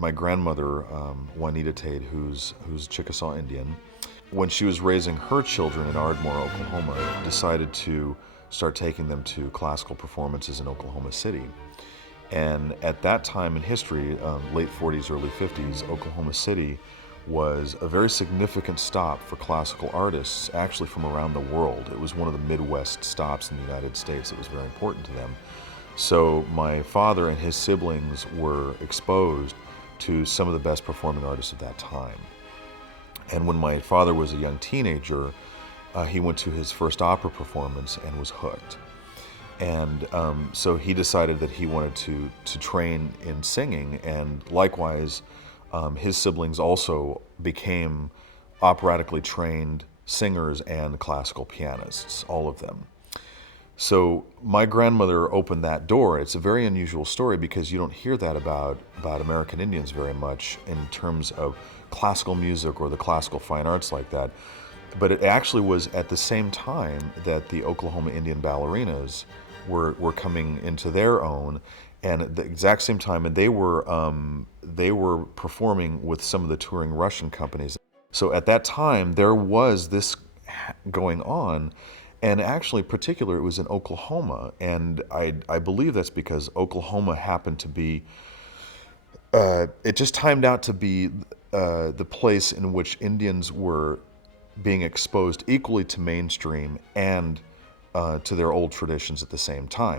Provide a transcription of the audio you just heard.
my grandmother, Juanita Tate, who's Chickasaw Indian, when she was raising her children in Ardmore, Oklahoma, decided to start taking them to classical performances in Oklahoma City. And at that time in history, late 40s, early 50s, Oklahoma City was a very significant stop for classical artists, actually from around the world. It was one of the Midwest stops in the United States that was very important to them. So my father and his siblings were exposed to some of the best performing artists of that time. And when my father was a young teenager, he went to his first opera performance and was hooked. And so he decided that he wanted to train in singing, and likewise, his siblings also became operatically trained singers and classical pianists, all of them. So my grandmother opened that door. It's a very unusual story because you don't hear that about American Indians very much in terms of classical music or the classical fine arts like that. But it actually was at the same time that the Oklahoma Indian ballerinas were coming into their own, and at the exact same time, and they were performing with some of the touring Russian companies. So at that time, there was this going on. And actually, particularly, it was in Oklahoma, and I believe that's because Oklahoma happened to be, it just timed out to be the place in which Indians were being exposed equally to mainstream and to their old traditions at the same time.